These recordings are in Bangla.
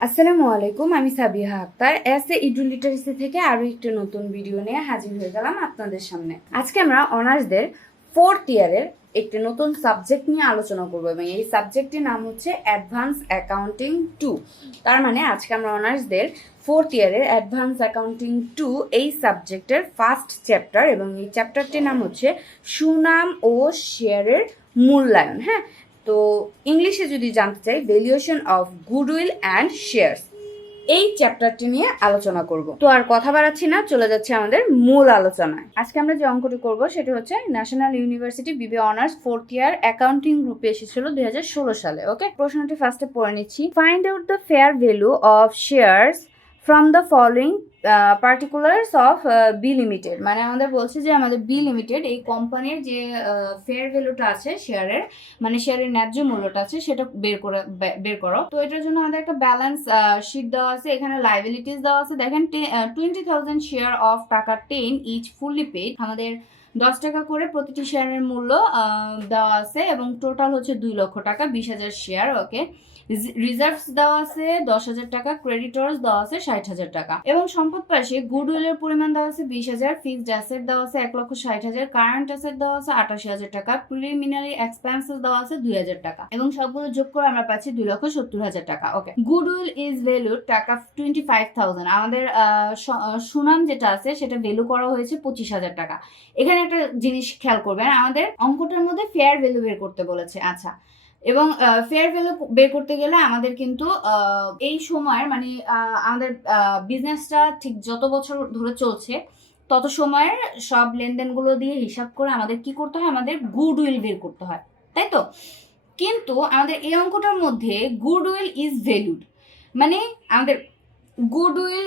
আসসালামু আলাইকুম, আমি সাবিহা আক্তার eduLiteracy থেকে আরো একটি নতুন ভিডিও নিয়ে হাজির হয়ে গেলাম আপনাদের সামনে। আজকে আমরা অনার্সদের 4th ইয়ারের একটি নতুন সাবজেক্ট নিয়ে আলোচনা করব এবং এই সাবজেক্টটির নাম হচ্ছে অ্যাডভান্স অ্যাকাউন্টিং 2। তার মানে আজকে আমরা অনার্সদের 4th ইয়ারের অ্যাডভান্স অ্যাকাউন্টিং 2 এই সাবজেক্টের ফার্স্ট চ্যাপ্টার এবং এই চ্যাপ্টারটির নাম হচ্ছে সুনাম ও শেয়ারের মূল্যায়ন। হ্যাঁ, তো ইংলিশে যদি জানতে চাই valuation of goodwill and shares, এই চ্যাপ্টারটি নিয়ে আলোচনা করব। তো আর কথা বাড়াচ্ছি না, চলে যাচ্ছে আমাদের মূল আলোচনায়। আজকে আমরা যে অঙ্কটি করব সেটি হচ্ছে National University BB honours 4th year accounting গ্রুপে এসেছিল 2016 সালে। ওকে, প্রশ্নটি ফার্স্টে পড়ে নিচ্ছি। Find out the fair value of shares from the following particulars of B limited. মানে আমাদের বলছে যে আমাদের বি লিমিটেড এই কোম্পানির যে ফেয়ার ভ্যালুটা আছে শেয়ারের, মানে শেয়ারের ন্যায্য মূল্যটা আছে সেটা বের করো। তো এটার জন্য আমাদের একটা ব্যালেন্স শিট দেওয়া আছে, এখানে লাইবিলিটিস দেওয়া আছে। দেখেন 20,000 শেয়ার অফ টাকা 10 ইচ ফুললি পেড। আমাদের 10 টাকা করে প্রতিটি শেয়ারের মূল্য দেওয়া আছে এবং টোটাল হচ্ছে 2 লক্ষ টাকা, 20,000 শেয়ার। ওকে, রিজার্ভস দেওয়া আছে 10,000 টাকা, ক্রেডিটর্স দেওয়া আছে 60,000 টাকা এবং সম্পদ পাশে গুডউইলের পরিমাণ দেওয়া আছে 20,000, ফিক্সড অ্যাসেট দেওয়া আছে 1,60,000, কারেন্ট অ্যাসেট দেওয়া আছে 88,000 টাকা, প্রিলিমিনারি এক্সপেন্সেস দেওয়া আছে 2,000 টাকা এবং সবগুলো যোগ করে আমরা পাচ্ছি 2,70,000 টাকা। ওকে, গুডউইল ইজ ভ্যালুড টাকা 25,000। আমাদের সুনাম যেটা আছে সেটা ভ্যালু করা হয়েছে 25,000 টাকা। এখানে একটা জিনিস খেয়াল করবেন, আমাদের অঙ্কটার মধ্যে ফেয়ার ভ্যালু বের করতে বলেছে। আচ্ছা, এবং ফেয়ার ভ্যালু বের করতে গেলে আমাদের কিন্তু এই সময়ের মানে আমাদের বিজনেসটা ঠিক যত বছর ধরে চলছে তত সময়ের সব লেনদেনগুলো দিয়ে হিসাব করে আমাদের কি করতে হয়, আমাদের গুডউইল বের করতে হয়, তাই তো? কিন্তু আমাদের এই অঙ্কটার মধ্যে গুডউইল ইজ ভ্যালুড, মানে আমাদের গুডউইল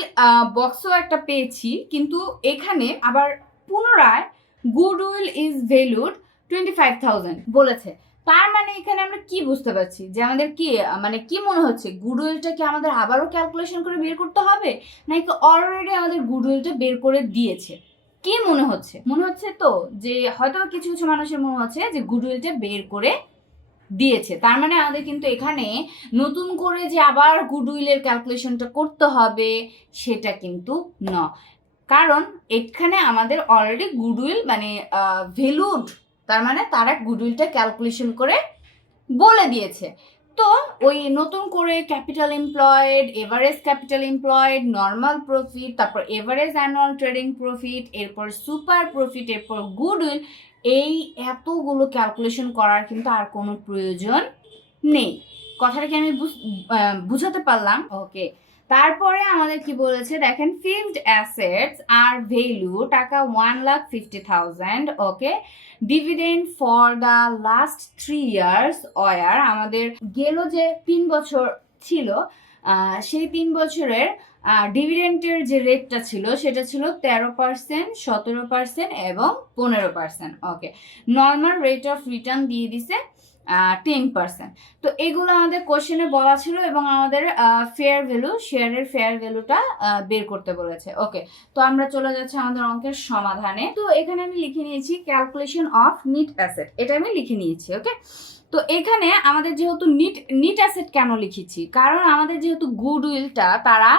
বক্সও একটা পেয়েছি, কিন্তু এখানে আবার পুনরায় গুডউইল ইজ ভ্যালুড 25,000 বলেছে। তার মানে এখানে আমরা কি বুঝতে পারছি যে আমাদের কি মানে কি মনে হচ্ছে, গুডউইলটা কি আমাদের আবারও ক্যালকুলেশন করে বের করতে হবে নাকি অলরেডি আমাদের গুডউইলটা বের করে দিয়েছে? কি মনে হচ্ছে? মনে হচ্ছে তো যে হয়তো কিছু কিছু মানুষের মনে হচ্ছে যে গুডউইলটা বের করে দিয়েছে। তার মানে আমাদের কিন্তু এখানে নতুন করে যে আবার গুডউইলের ক্যালকুলেশনটা করতে হবে সেটা কিন্তু না, কারণ এখানে আমাদের অলরেডি গুডউইল মানে ভ্যালুড, তার মানে তারা গুডউইলটা ক্যালকুলেশন করে বলে দিয়েছে। তো ওই নতুন করে capital employed, average capital employed, normal profit, তারপর এভারেজ অ্যানুয়াল ট্রেডিং প্রফিট, এরপর সুপার প্রফিট, এরপর গুডউইল, এই এতগুলো ক্যালকুলেশন করার কিন্তু আর কোনো প্রয়োজন নেই। কথাটা কি আমি বুঝাতে পারলাম? ওকে, তারপরে আমাদের কি বলেছে দেখেন, ফিক্সড অ্যাসেটস আর ভ্যালু টাকা 1,50,000। Okay, dividend for the last 3 years were, আমাদের গেল যে 3 বছর ছিল সেই 3 বছরের ডিভিডেন্টের যে রেটটা ছিল সেটা ছিল 13%, 17% এবং 15%। ওকে, নর্মাল রেট অফ রিটার্ন দিয়ে দিছে 10%। তো এগুলো আমাদের কোশ্চেনে বলা ছিল এবং আমাদের ফেয়ার ভ্যালু, শেয়ারের ফেয়ার ভ্যালুটা বের করতে বলেছে। ওকে, তো আমরা চলে যাচ্ছি আমাদের অঙ্কের সমাধানে। তো এখানে আমি লিখে নিয়েছি ক্যালকুলেশন অফ নিট অ্যাসেট, এটা আমি লিখে নিয়েছি। ওকে, তো এখানে আমাদের যেহেতু নিট অ্যাসেট কেন লিখেছি, কারণ আমাদের যেহেতু গুডউইলটা তারা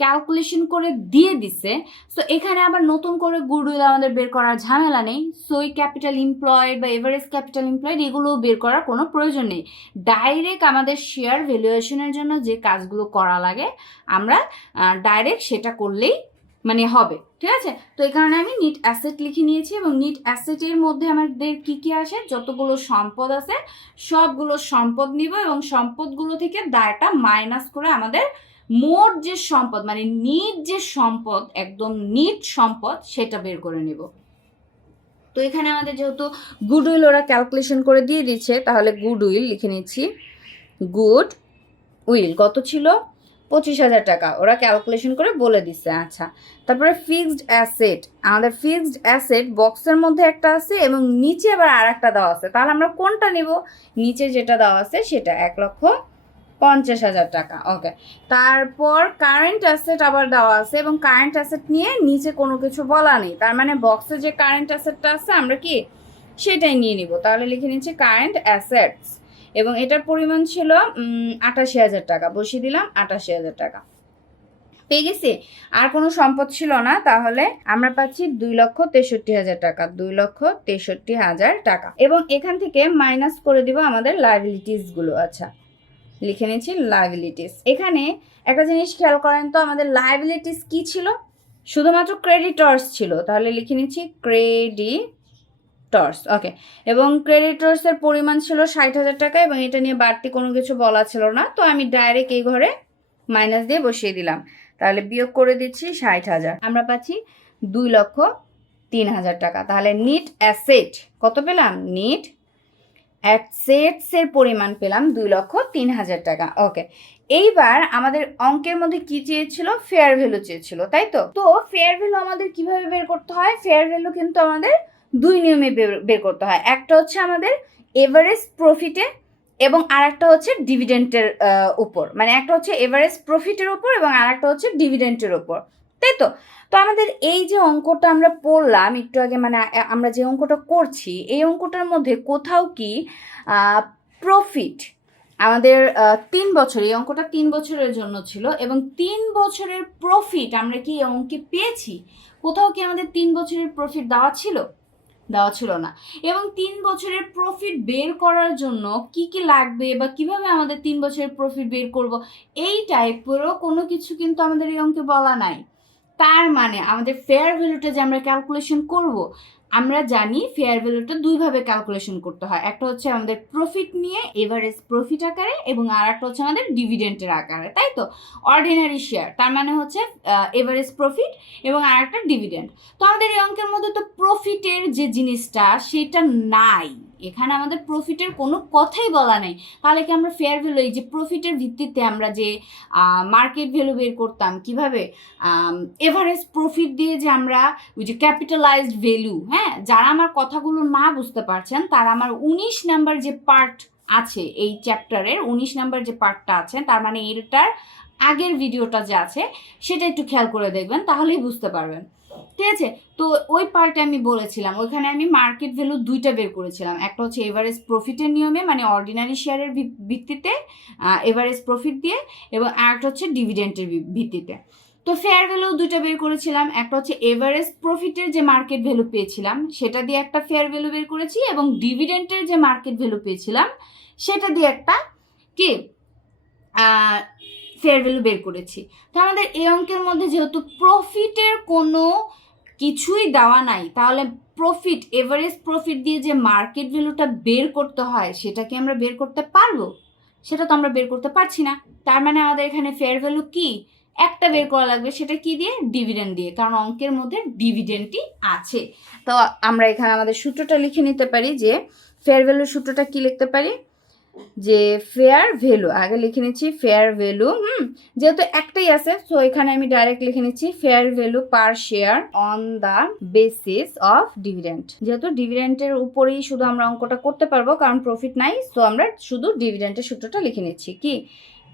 ক্যালকুলেশন করে দিয়ে দিছে, সো এখানে আবার নতুন করে গুডউইল আমাদের বের করার ঝামেলা নেই। সো এই ক্যাপিটাল এমপ্লয়েড বা এভারেজ ক্যাপিটাল এমপ্লয়েড এগুলো বের করার কোনো প্রয়োজন নেই। ডাইরেক্ট আমাদের শেয়ার ভ্যালুয়েশনের জন্য যে কাজগুলো করা লাগে আমরা ডাইরেক্ট সেটা করলেই মানে হবে, ঠিক আছে? তো এই কারণে আমি নিট অ্যাসেট লিখে নিয়েছি এবং নিট অ্যাসেটের মধ্যে আমাদের কি কি আসে, যতগুলো সম্পদ আছে সবগুলো সম্পদ নিব এবং সম্পদগুলো থেকে দায়টা মাইনাস করে আমাদের মোট যে সম্পদ মানে নিট যে সম্পদ, একদম নিট সম্পদ সেটা বের করে নেব। তো এখানে আমাদের যেহেতু গুডউইল ওরা ক্যালকুলেশন করে দিয়ে দিচ্ছে, তাহলে গুডউইল লিখে নিচ্ছি। গুডউইল কত ছিল? 25,000 টাকা, ওরা ক্যালকুলেশন করে বলে দিচ্ছে। আচ্ছা, তারপরে ফিক্সড অ্যাসেট, আমাদের ফিক্সড অ্যাসেট বক্সের মধ্যে একটা আছে এবং নিচে আবার আর একটা দেওয়া আছে, তাহলে আমরা কোনটা নেব? নিচে যেটা দেওয়া আছে সেটা 1,50,000 50,000 টাকা। ওকে, তারপর কারেন্ট অ্যাসেট আবার দেওয়া আছে এবং কারেন্ট অ্যাসেট নিয়ে নিচে কোনো কিছু বলা নেই, তার মানে বক্সে যে কারেন্ট অ্যাসেটটা আছে আমরা কি সেটাই নিয়ে নিব। তাহলে লিখে নিচ্ছি কারেন্ট অ্যাসেটস এবং এটার পরিমাণ ছিল 88,000 টাকা, বসিয়ে দিলাম 88,000 টাকা। পেয়ে গেছি। আর কোনো সম্পদ ছিল না, তাহলে আমরা পাচ্ছি 2,63,000 টাকা, 2,63,000 টাকা। এবং এখান থেকে মাইনাস করে দিব আমাদের লায়াবিলিটিস গুলো। আচ্ছা, লিখে নিচ্ছি লায়াবিলিটিস। এখানে একটা জিনিস খেয়াল করেন তো, আমাদের লায়াবিলিটিস কি ছিল? শুধুমাত্র ক্রেডিটর্স ছিল, তাহলে লিখে নিচ্ছি ক্রেডিটর্স। ওকে, এবং ক্রেডিটর্সের পরিমাণ ছিল 60,000 টাকা এবং এটা নিয়ে বাড়তি কোনো কিছু বলা ছিল না, তো আমি ডাইরেক্ট এই ঘরে মাইনাস দিয়ে বসিয়ে দিলাম। তাহলে বিয়োগ করে দিচ্ছি 60,000, আমরা পাচ্ছি 2,03,000 টাকা। তাহলে নিট অ্যাসেট কত পেলাম? নিট অ্যাসেটসের পরিমাণ পেলাম 2,03,000 টাকা। ওকে, এইবার আমাদের অঙ্কের মধ্যে কি চেয়েছিল? ফেয়ার ভ্যালু চেয়েছিল, তাই তো? তো ফেয়ার ভ্যালু আমাদের কিভাবে বের করতে হয়? ফেয়ার ভ্যালু কিন্তু আমাদের দুই নিয়মে বের করতে হয়। একটা হচ্ছে আমাদের এভারেজ প্রফিটে এবং আরেকটা হচ্ছে ডিভিডেন্টের উপর, মানে একটা হচ্ছে এভারেজ প্রফিটের উপর এবং আরেকটা হচ্ছে ডিভিডেন্টের উপর, তাই তো? তো আমাদের এই যে অঙ্কটা আমরা পড়লাম একটু আগে, মানে আমরা যে অঙ্কটা করছি, এই অঙ্কটার মধ্যে কোথাও কি প্রফিট আমাদের 3 বছর, এই অঙ্কটা 3 বছরের জন্য ছিল এবং 3 বছরের প্রফিট আমরা কি এই অঙ্কে পেয়েছি? কোথাও কি আমাদের 3 বছরের প্রফিট দেওয়া ছিল? দেওয়া ছিল না। এবং 3 বছরের প্রফিট বের করার জন্য কি কি লাগবে বা কিভাবে আমাদের 3 বছরের প্রফিট বের করব, এই টাইপেরও কোনো কিছু কিন্তু আমাদের এই অঙ্কে বলা নাই। তার মানে আমাদের ফেয়ার ভ্যালুটা যে আমরা ক্যালকুলেশন করব, আমরা জানি ফেয়ার ভ্যালুটা দুইভাবে ক্যালকুলেশন করতে হয়। একটা হচ্ছে আমাদের প্রফিট নিয়ে এভারেজ প্রফিট আকারে এবং আর একটা হচ্ছে আমাদের ডিভিডেন্টের আকারে, তাই তো? অর্ডিনারি শেয়ার তার মানে হচ্ছে এভারেজ প্রফিট এবং আর একটা ডিভিডেন্ট। তো আমাদের এই অঙ্কের মধ্যে তো প্রফিটের যে জিনিসটা সেটা নাই, এখানে আমাদের প্রফিটের কোনো কথাই বলা নেই। তাহলে কি আমরা ফেয়ার ভ্যালু, এই যে প্রফিটের ভিত্তিতে আমরা যে মার্কেট ভ্যালু বের করতাম কিভাবে, এভারেজ প্রফিট দিয়ে যে আমরা ওই যে ক্যাপিটালাইজড ভ্যালু, হ্যাঁ, যারা আমার কথাগুলো না বুঝতে পারছেন তারা আমার 19 নাম্বার যে পার্ট আছে এই চ্যাপ্টারের 19 নাম্বার যে পার্টটা আছে, তার মানে এটার আগের ভিডিওটা যে আছে সেটা একটু খেয়াল করে দেখবেন, তাহলেই বুঝতে পারবেন, ঠিক আছে? তো ওই পার্টে আমি বলেছিলাম, ওইখানে আমি মার্কেট ভ্যালু দুইটা বের করেছিলাম। একটা হচ্ছে এভারেজ প্রফিটের নিয়মে, মানে অর্ডিনারি শেয়ারের ভিত্তিতে এভারেজ প্রফিট দিয়ে, এবং আরেকটা হচ্ছে ডিভিডেন্টের ভিত্তিতে। তো ফেয়ার ভ্যালু দুইটা বের করেছিলাম, একটা হচ্ছে এভারেজ প্রফিটের যে মার্কেট ভ্যালু পেয়েছিলাম সেটা দিয়ে একটা ফেয়ার ভ্যালু বের করেছি, এবং ডিভিডেন্টের যে মার্কেট ভ্যালু পেয়েছিলাম সেটা দিয়ে একটা কি ফেয়ার ভ্যালু বের করেছি। তো আমাদের এই অঙ্কের মধ্যে যেহেতু প্রফিটের কোনো কিছুই দেওয়া নাই, তাহলে প্রফিট, এভারেজ প্রফিট দিয়ে যে মার্কেট ভ্যালুটা বের করতে হয় সেটা কি আমরা বের করতে পারবো? সেটা তো আমরা বের করতে পারছি না। তার মানে আমাদের এখানে ফেয়ার ভ্যালু কি একটা বের করা লাগবে, সেটা কি দিয়ে? ডিভিডেন্ড দিয়ে, কারণ অঙ্কের মধ্যে ডিভিডেন্ডই আছে। তো আমরা এখানে আমাদের সূত্রটা লিখে নিতে পারি, যে ফেয়ার ভ্যালুর সূত্রটা কি লিখতে পারি, যে ফেয়ার ভ্যালু আগে লিখে নিচ্ছি ফেয়ার ভ্যালু, যেহেতু একটাই আছে তো এখানে আমি ডাইরেক্ট লিখে নিচ্ছি fair value per share on the basis of dividend. যেহেতু ডিভিডেন্টের উপরেই শুধু আমরা অঙ্কটা করতে পারবো কারণ প্রফিট নাই, তো আমরা শুধু ডিভিডেন্টের সূত্রটা লিখে নিচ্ছি, কি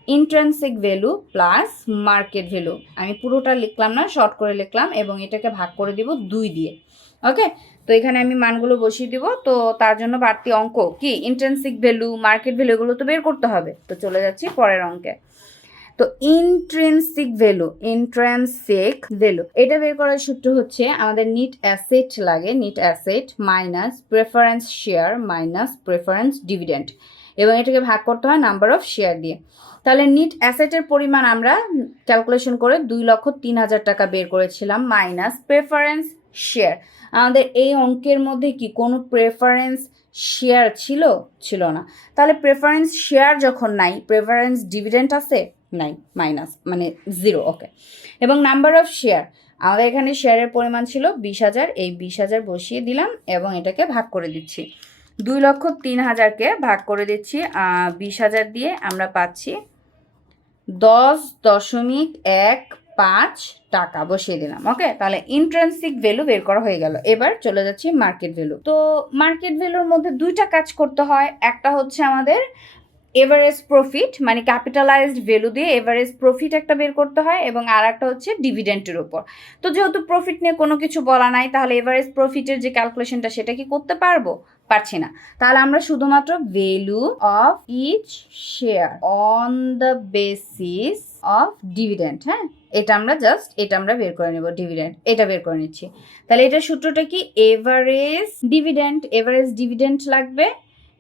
intrinsic value plus market value. আমি পুরোটা লিখলাম না, শর্ট করে লিখলাম এবং এটাকে ভাগ করে দিব 2 দিয়ে। ওকে, তো এখানে আমি মানগুলো বসিয়ে দিব, তো তার জন্য বাড়তি অঙ্ক কি ইন্ট্রিনসিক ভ্যালু, মার্কেট ভ্যালু, এগুলো তো বের করতে হবে। তো চলে যাচ্ছি পরের অঙ্কে। তো ইন্ট্রিনসিক ভ্যালু এটা বের করার সূত্র হচ্ছে আমাদের নিট অ্যাসেট লাগে, net asset minus preference share minus preference dividend, এবং এটাকে ভাগ করতে হয় নাম্বার অফ শেয়ার দিয়ে। তাহলে নিট অ্যাসেটের পরিমাণ আমরা ক্যালকুলেশন করে 2,03,000 টাকা বের করেছিলাম, মাইনাস প্রেফারেন্স শেয়ার। আমাদের এই অঙ্কের মধ্যে কি কোনো প্রেফারেন্স শেয়ার ছিল না, তাহলে প্রেফারেন্স শেয়ার যখন নাই, প্রেফারেন্স ডিভিডেন্ড আছে নাই, মাইনাস মানে 0। ওকে, এবং নাম্বার অফ শেয়ার, আমাদের এখানে শেয়ারের পরিমাণ ছিল 20,000, এই 20,000 বসিয়ে দিলাম এবং এটাকে ভাগ করে দিচ্ছি। 2,03,000কে ভাগ করে দিচ্ছি 20,000 দিয়ে, আমরা পাচ্ছি 10.15 টাকা, বসিয়ে দিলাম। ওকে, তাহলে ইন্ট্রিনসিক ভ্যালু বের করা হয়ে গেল। এবার চলে যাচ্ছি মার্কেট ভ্যালু। তো মার্কেট ভ্যালুর মধ্যে দুইটা কাজ করতে হয়, একটা হচ্ছে আমাদের এভারেজ প্রফিট মানে ক্যাপিটালাইজড ভ্যালু দিয়ে এভারেজ প্রফিট একটা বের করতে হয়, এবং আর একটা হচ্ছে ডিভিডেন্টের উপর। তো যেহেতু প্রফিট নিয়ে কোনো কিছু বলা নাই, তাহলে এভারেজ প্রফিটের যে ক্যালকুলেশনটা সেটা কি করতে পারছি না। তাহলে আমরা শুধুমাত্র value of each share on the basis of dividend, হ্যাঁ, এটা আমরা বের করে নেব, ডিভিডেন্ট এটা বের করে নিচ্ছি। তাহলে এটার সূত্রটা কি, এভারেজ ডিভিডেন্ট লাগবে,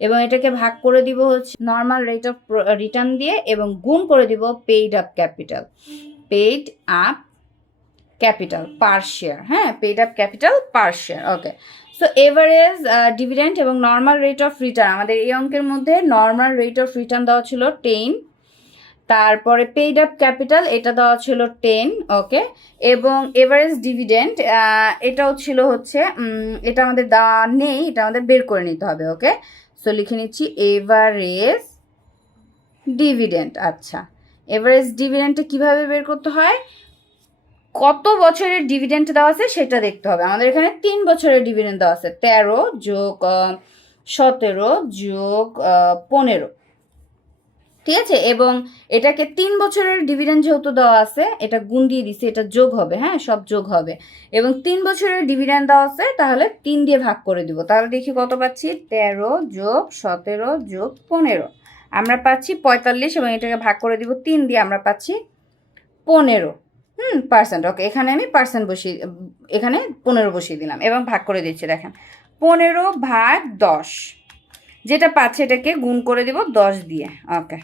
এবং এটাকে ভাগ করে দিব হচ্ছে নর্মাল রেট অফ রিটার্ন দিয়ে, এবং গুণ করে দিব paid up capital per share, হ্যাঁ, paid up capital per share. Okay, so average dividend এবং নর্মাল রেট অফ রিটার্ন, আমাদের এই অঙ্কের মধ্যে নর্মাল রেট অফ রিটার্ন দেওয়া ছিল 10, তারপরে পেইড আপ ক্যাপিটাল এটা দেওয়া ছিল 10, ওকে, এবং এভারেজ ডিভিডেন্ট এটাও ছিল হচ্ছে এটা আমাদের দেওয়া নেই, এটা আমাদের বের করে নিতে হবে। ওকে, সো লিখে নিচ্ছি এভারেজ ডিভিডেন্ট। আচ্ছা, এভারেজ ডিভিডেন্টটা কিভাবে বের করতে হয়, কত বছরের ডিভিডেন্ট দেওয়া আছে সেটা দেখতে হবে। আমাদের এখানে 3 বছরের ডিভিডেন্ট দেওয়া আছে, 13 যোগ 17 যোগ 15, ঠিক আছে, এবং এটাকে 3 বছরের ডিভিডেন্ড যেহেতু দেওয়া আছে, এটা গুণ দিয়ে দিছি, এটা যোগ হবে, হ্যাঁ, সব যোগ হবে, এবং 3 বছরের ডিভিডেন্ড দেওয়া আছে, তাহলে 3 দিয়ে ভাগ করে দিব। তাহলে দেখি কত পাচ্ছি, 13 যোগ 17 যোগ 15, আমরা পাচ্ছি 45, এবং এটাকে ভাগ করে দিব 3 দিয়ে, আমরা পাচ্ছি 15%। ওকে, এখানে আমি এখানে 15 বসিয়ে দিলাম এবং ভাগ করে দিচ্ছি। দেখেন 15/10, যেটা পাচ্ছে এটাকে গুণ করে দিব 10 দিয়ে। ওকে,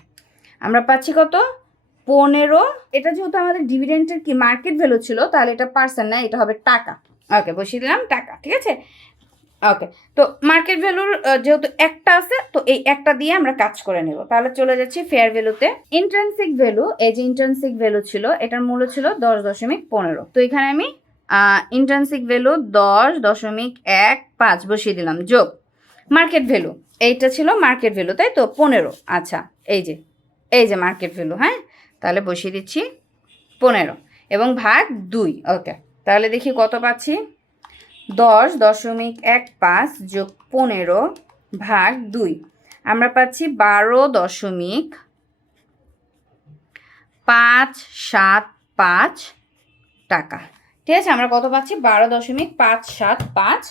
আমরা পাচ্ছি কত, 15। এটা যেহেতু আমাদের ডিভিডেন্টের কি মার্কেট ভ্যালু ছিল, তাহলে এটা পার্সেন্ট না, এটা হবে টাকা। ওকে, বসিয়ে দিলাম টাকা, ঠিক আছে। ওকে, তো মার্কেট ভ্যালুর যেহেতু একটা আছে, তো এই একটা দিয়ে আমরা কাজ করে নেব। তাহলে চলে যাচ্ছি ফেয়ার ভ্যালুতে। ইন্ট্রিনসিক ভ্যালু, এই যে ইন্ট্রিনসিক ভ্যালু ছিল, এটার মূল্য ছিল 10.15। তো এখানে আমি ইন্ট্রিনসিক ভ্যালু 10.15 বসিয়ে দিলাম, যোগ মার্কেট ভ্যালু, এইটা ছিল মার্কেট ভ্যালু, তাই তো 15। আচ্ছা, এই যে মার্কেট ভ্যালু, হ্যাঁ, তাহলে বসিয়ে দিচ্ছি 15 এবং ভাগ 2। ওকে, তাহলে দেখি কত পাচ্ছি, 10.15 যোগ 15 ভাগ 2, আমরা পাচ্ছি 12.575 টাকা। ঠিক আছে, আমরা কত পাচ্ছি, 12.575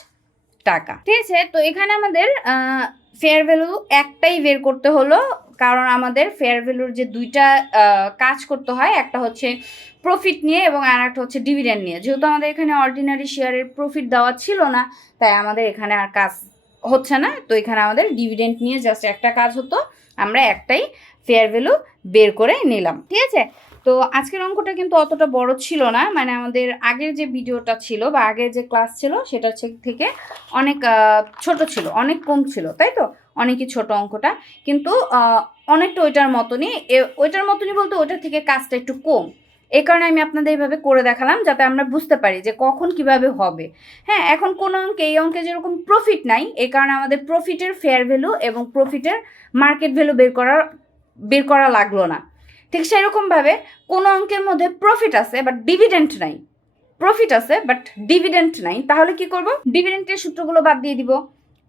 টাকা। ঠিক আছে, তো এখানে আমাদের ফেয়ার ভ্যালু একটাই বের করতে হলো, কারণ আমাদের ফেয়ার ভ্যালুর যে দুইটা কাজ করতে হয়, একটা হচ্ছে প্রফিট নিয়ে এবং আর একটা হচ্ছে ডিভিডেন্ড নিয়ে। যেহেতু আমাদের এখানে অর্ডিনারি শেয়ারের প্রফিট দেওয়া ছিল না, তাই আমাদের এখানে আর কাজ হচ্ছে না। তো এখানে আমাদের ডিভিডেন্ড নিয়ে জাস্ট একটা কাজ হতো, আমরা একটাই ফেয়ার ভ্যালু বের করে নিলাম। ঠিক আছে, তো আজকের অঙ্কটা কিন্তু অতটা বড় ছিল না, মানে আমাদের আগের যে ভিডিওটা ছিল বা আগের যে ক্লাস ছিল সেটা থেকে অনেক ছোট ছিল, অনেক কম ছিল, তাই তো, অনেকই ছোট অঙ্কটা, কিন্তু অনেকটা ওইটার মতনই বলতে ওইটার থেকে কাজটা একটু কম। এই কারণে আমি আপনাদের এইভাবে করে দেখালাম, যাতে আমরা বুঝতে পারি যে কখন কিভাবে হবে। হ্যাঁ, এখন কোনো অঙ্কে, এই অঙ্কে যেরকম প্রফিট নাই, এই কারণে আমাদের প্রফিটের ফেয়ার ভ্যালু এবং প্রফিটের মার্কেট ভ্যালু বের করা লাগলো না। ঠিক সেরকমভাবে কোনো অঙ্কের মধ্যে প্রফিট আছে বাট ডিভিডেন্ট নাই, প্রফিট আছে বাট ডিভিডেন্ট নাই, তাহলে কি করব, ডিভিডেন্টের সূত্রগুলো বাদ দিয়ে দিব।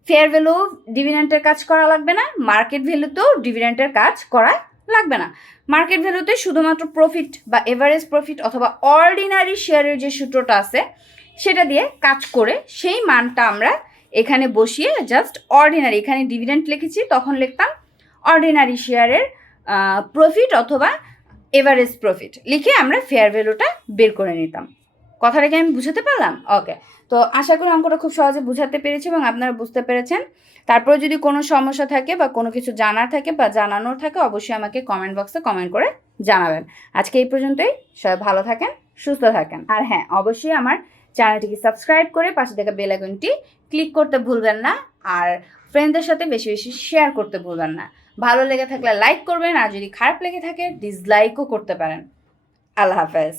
ফেয়ার ভ্যালু ডিভিডেন্টের কাজ করা লাগবে না, মার্কেট ভ্যালুতেও ডিভিডেন্টের কাজ করা লাগবে না। মার্কেট ভ্যালুতে শুধুমাত্র প্রফিট বা এভারেজ প্রফিট অথবা অর্ডিনারি শেয়ারের যে সূত্রটা আছে সেটা দিয়ে কাজ করে সেই মানটা আমরা এখানে বসিয়ে জাস্ট অর্ডিনারি, এখানে ডিভিডেন্ট লিখেছি, তখন লিখতাম অর্ডিনারি শেয়ারের প্রফিট অথবা এভারেজ প্রফিট লিখে আমরা ফেয়ার ভ্যালুটা বের করে নিতাম। কথাটাকে আমি বুঝাতে পারলাম? ওকে, তো আশা করি অঙ্কটা খুব সহজে বুঝাতে পেরেছি এবং আপনারা বুঝতে পেরেছেন। তারপরে যদি কোনো সমস্যা থাকে বা কোনো কিছু জানার থাকে বা জানানোর থাকে, অবশ্যই আমাকে কমেন্ট বক্সে কমেন্ট করে জানাবেন। আজকে এই পর্যন্তই, সবাই ভালো থাকেন, সুস্থ থাকেন। আর হ্যাঁ, অবশ্যই আমার চ্যানেলটিকে সাবস্ক্রাইব করে পাশে থাকা বেল আইকনটি ক্লিক করতে ভুলবেন না, আর ফ্রেন্ডদের সাথে বেশি বেশি শেয়ার করতে ভুলবেন না। ভালো লেগে থাকলে লাইক করবেন, আর যদি খারাপ লেগে থাকে ডিসলাইকও করতে পারেন। আল্লাহ হাফেজ।